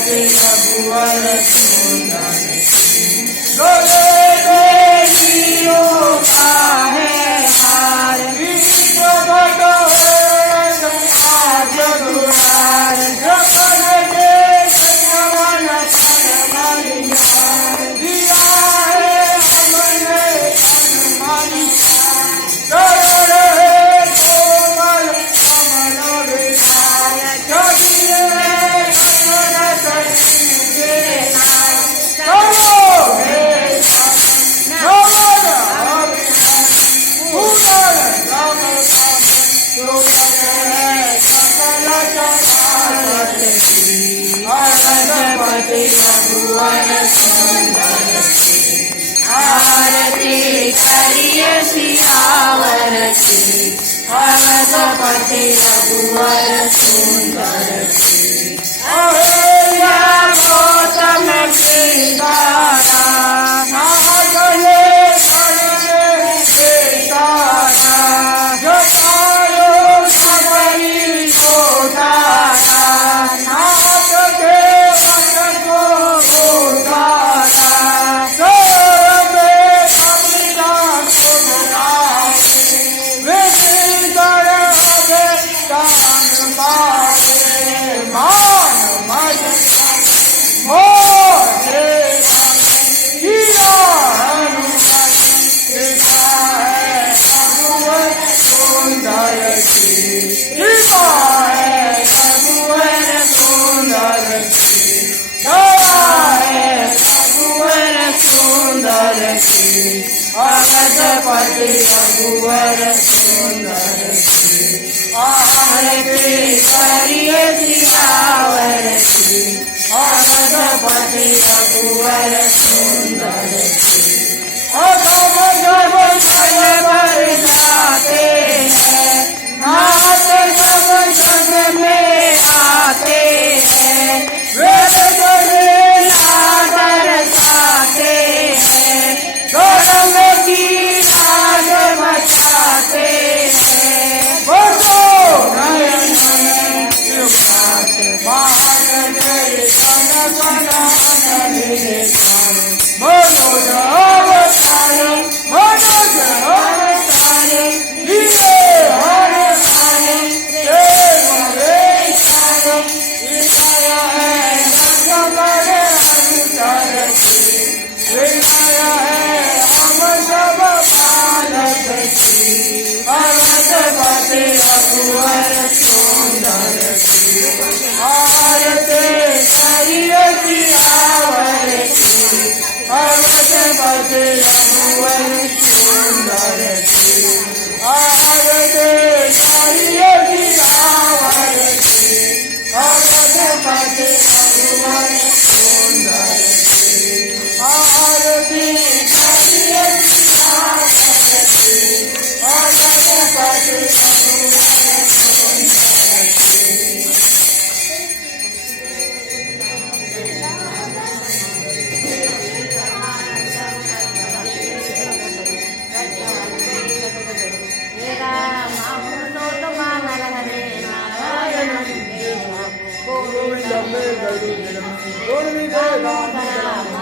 पति रघुवर सुंदर डोले देवियों का है हार विश्व बटोरे आज दुरार जपन देश जवन पर बलिहार दिया है हमने हनुमान करोड़ है कोमल कमल विचार कबीर ने दशरथ के नाम करो हे पति रघुवर सुंदर आरती करिए सियावर की पति रघुवर सुंदर अहेल्या गौतम की दारा नागले करने के दारा जटायो सबरी को दारा नाथ देवत को दारा सर्वे कपिला सुनाए विधि दरगे दान पाए मान मज मोहे किया हनुमान कृपा है रघुवर सुंदर की कृपा है रघुवर सुंदर की दया है रघुवर सुंदर की पति रघुवर सुंदर की आरती करिए सियावर की पति रघुवर सुंदर की जब जब जल बरसाते हैं नाथ जब जग में आते हैं वेद जले नादर साते हैं गौरव की लाज बचाते हैं बसो नयन में युगात बाहर दर्शन बना निधान मनोज अवतारे मनोज अवतारे लिए हर सारे देव वेशारे विनय है सबर अनुचर की विनय है हम सब बालक की पति रघुवर सुंदर की आरती करिए सियावर की पति रघुवर सुंदर की आरती करिए सियावर की पति रघुवर सुंदर की आरती करिए सियावर की पति रघुवर सुंदर की गोविंद में गरुड़